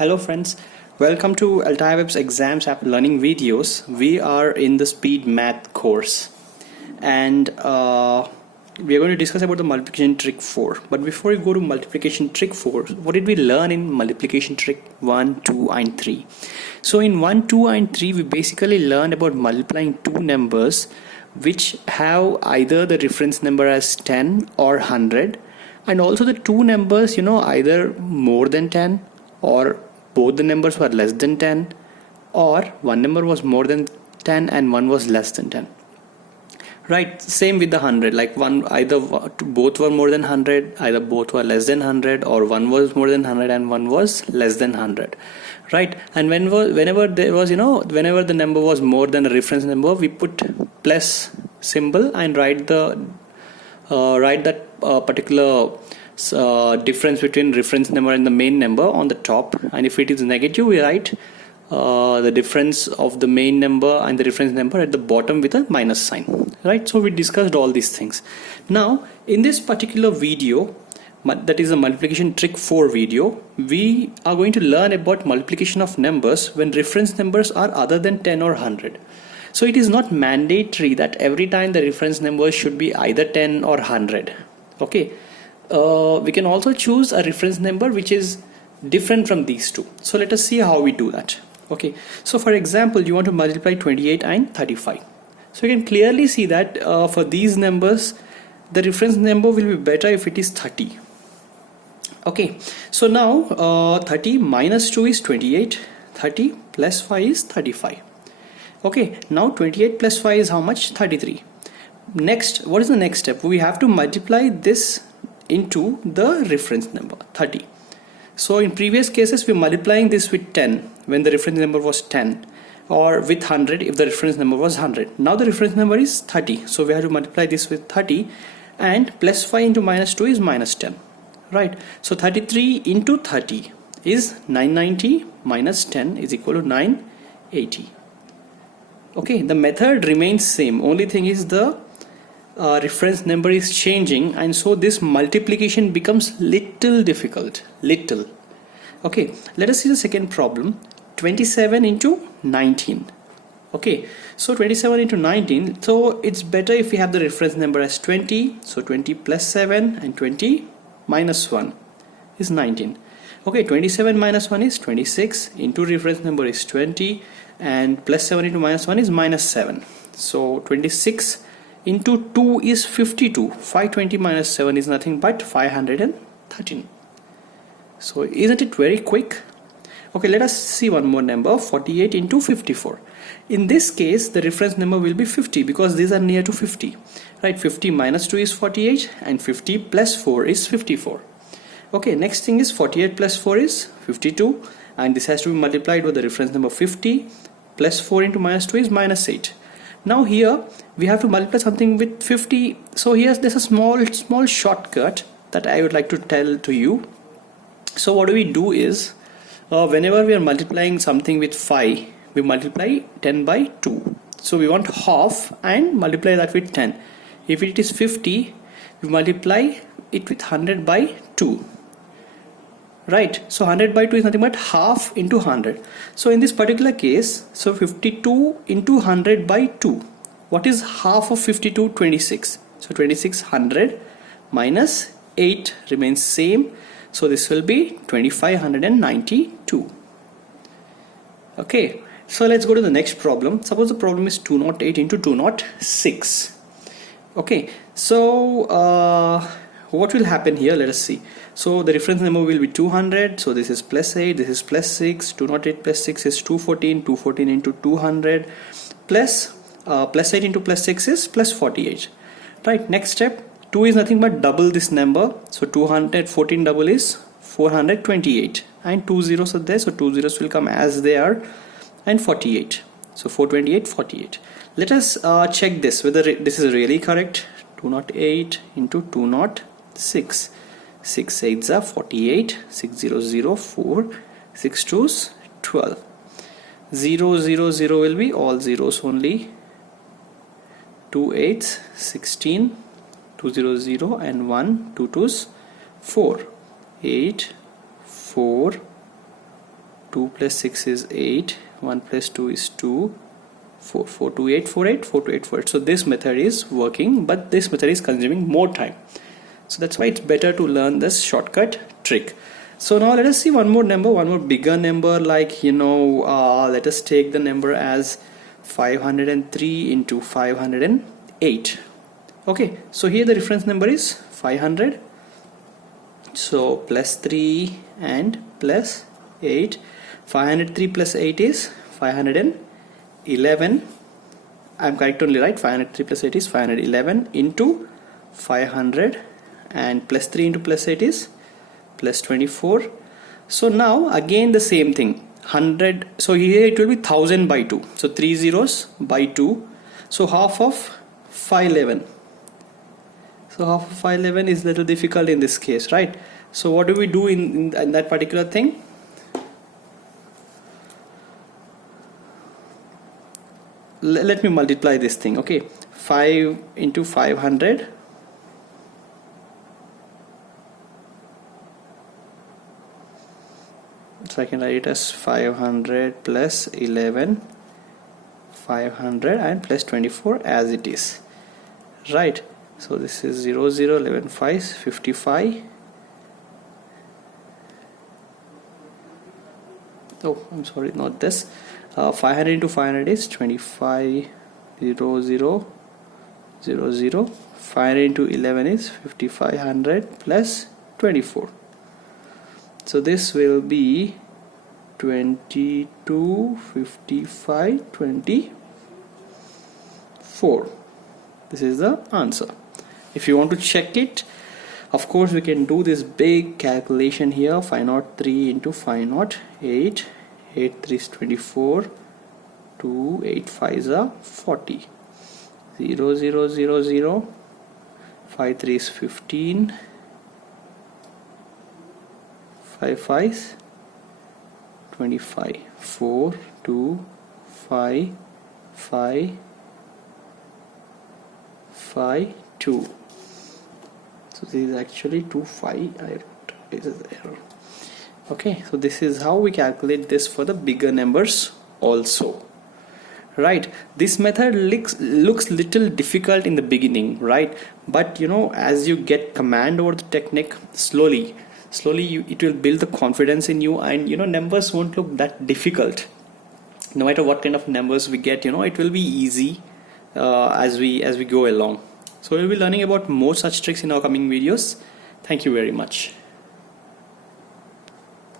Hello friends, welcome to Altai Web's exams app learning videos. We are in the speed math course and we are going to discuss about the multiplication trick 4. But before we go to multiplication trick 4, what did we learn in multiplication trick 1, 2 and 3? So in 1, 2 and 3 we basically learned about multiplying two numbers which have either the reference number as 10 or 100, and also the two numbers either more than 10 or both the numbers were less than 10, or one number was more than 10 and one was less than 10. Right, same with the 100, like both were more than 100, either both were less than 100, or one was more than 100 and one was less than 100. Right, and whenever the number was more than a reference number, we put plus symbol and write that particular difference between reference number and the main number on the top, and if it is negative we write the difference of the main number and the reference number at the bottom with a minus sign. Right, so we discussed all these things. Now in this particular video, that is a multiplication trick 4 video, we are going to learn about multiplication of numbers when reference numbers are other than 10 or 100. So it is not mandatory that every time the reference number should be either 10 or 100. Okay, we can also choose a reference number which is different from these two. So let us see how we do that. Okay, so for example, you want to multiply 28 and 35. So you can clearly see that for these numbers the reference number will be better if it is 30. Okay, so now 30 minus 2 is 28, 30 plus 5 is 35. Okay, now 28 plus 5 is how much? 33. Next, what is the next step? We have to multiply this into the reference number 30. So in previous cases we are multiplying this with 10 when the reference number was 10, or with 100 if the reference number was 100. Now the reference number is 30, so we have to multiply this with 30, and plus 5 into minus 2 is minus 10. Right, so 33 into 30 is 990 minus 10 is equal to 980. Okay, the method remains same, only thing is the reference number is changing, and so this multiplication becomes little difficult. Okay, let us see the second problem. 27 into 19. Okay, so 27 into 19, so it's better if we have the reference number as 20. So 20 plus 7 and 20 minus 1 is 19. Okay, 27 minus 1 is 26, into reference number is 20, and plus 7 into minus 1 is minus 7. So 26 into 2 is 52. 520 minus 7 is nothing but 513. So isn't it very quick? Okay, let us see one more number. 48 into 54. In this case the reference number will be 50 because these are near to 50. Right, 50 minus 2 is 48 and 50 plus 4 is 54. Okay, next thing is 48 plus 4 is 52, and this has to be multiplied with the reference number 50, plus 4 into minus 2 is minus 8. Now here we have to multiply something with 50. So here's there's a small shortcut that I would like to tell to you. So what do we do is whenever we are multiplying something with 5, we multiply 10 by 2. So we want half and multiply that with 10. If it is 50, we multiply it with 100 by 2. Right, so 100 by 2 is nothing but half into 100. So in this particular case, so 52 into 100 by 2. What is half of 52? 26. So 2600 minus 8 remains same. So this will be 2592. Okay, so let's go to the next problem. Suppose the problem is 208 into 206. Okay, so what will happen here? Let us see. So the reference number will be 200. So this is plus 8, this is plus 6. 208 plus 6 is 214. 214 into 200 plus 8 into plus 6 is plus 48. Right, next step. 2 is nothing but double this number. So 214 double is 428, and 2 zeros are there, so 2 zeros will come as they are, and 48. So 428, 48. Let us check this whether this is really correct. 208 into 206. 6 8s are 48, 6 0 0 4, 6 2s 12. 0 0 0 will be all zeros only. 2 8s 16, 2 0 0 and 1, 2 2s 4, 8 4 2 plus 6 is 8, 1 plus 2 is 2, 4, 4 to 8, 4, 8, 4 to 8, 4, 8. So this method is working, but this method is consuming more time. So that's why it's better to learn this shortcut trick. So now let us see one more number, one more bigger number, like, let us take the number as 503 into 508. Okay, so here the reference number is 500. So plus 3 and plus 8. 503 plus 8 is 511. I'm correct only, right? 503 plus 8 is 511 into 500, and plus 3 into plus 8 is plus 24. So now again the same thing, 100. So here it will be 1000 by 2. So 3 zeros by 2. So half of 511. So half of 511 is little difficult in this case, right? So what do we do in that particular thing? Let me multiply this thing. Okay, 5 into 500. So I can write it as 500 plus 11, 500 and plus 24 as it is, right? So this is 0, 0, 11, 5, 55. Oh, I'm sorry, not this. 500 into 500 is 25, 0, 0, 0, 0. 500 into 11 is 5500 plus 24. So this will be 22, 55, 24. This is the answer. If you want to check it, of course we can do this big calculation here. 503 into 508. 8 3 is 24. 2 8 5 are 40. 0 0 0 0. 5 3 is 15. 5 5 is 25. 4 2 5 5 5 2. So this is actually 2 5. This is error. Okay, so this is how we calculate this for the bigger numbers also, right? This method looks little difficult in the beginning, right? But as you get command over the technique, slowly it will build the confidence in you, and numbers won't look that difficult. No matter what kind of numbers we get, it will be easy as we go along. So we'll be learning about more such tricks in our coming videos. Thank you very much.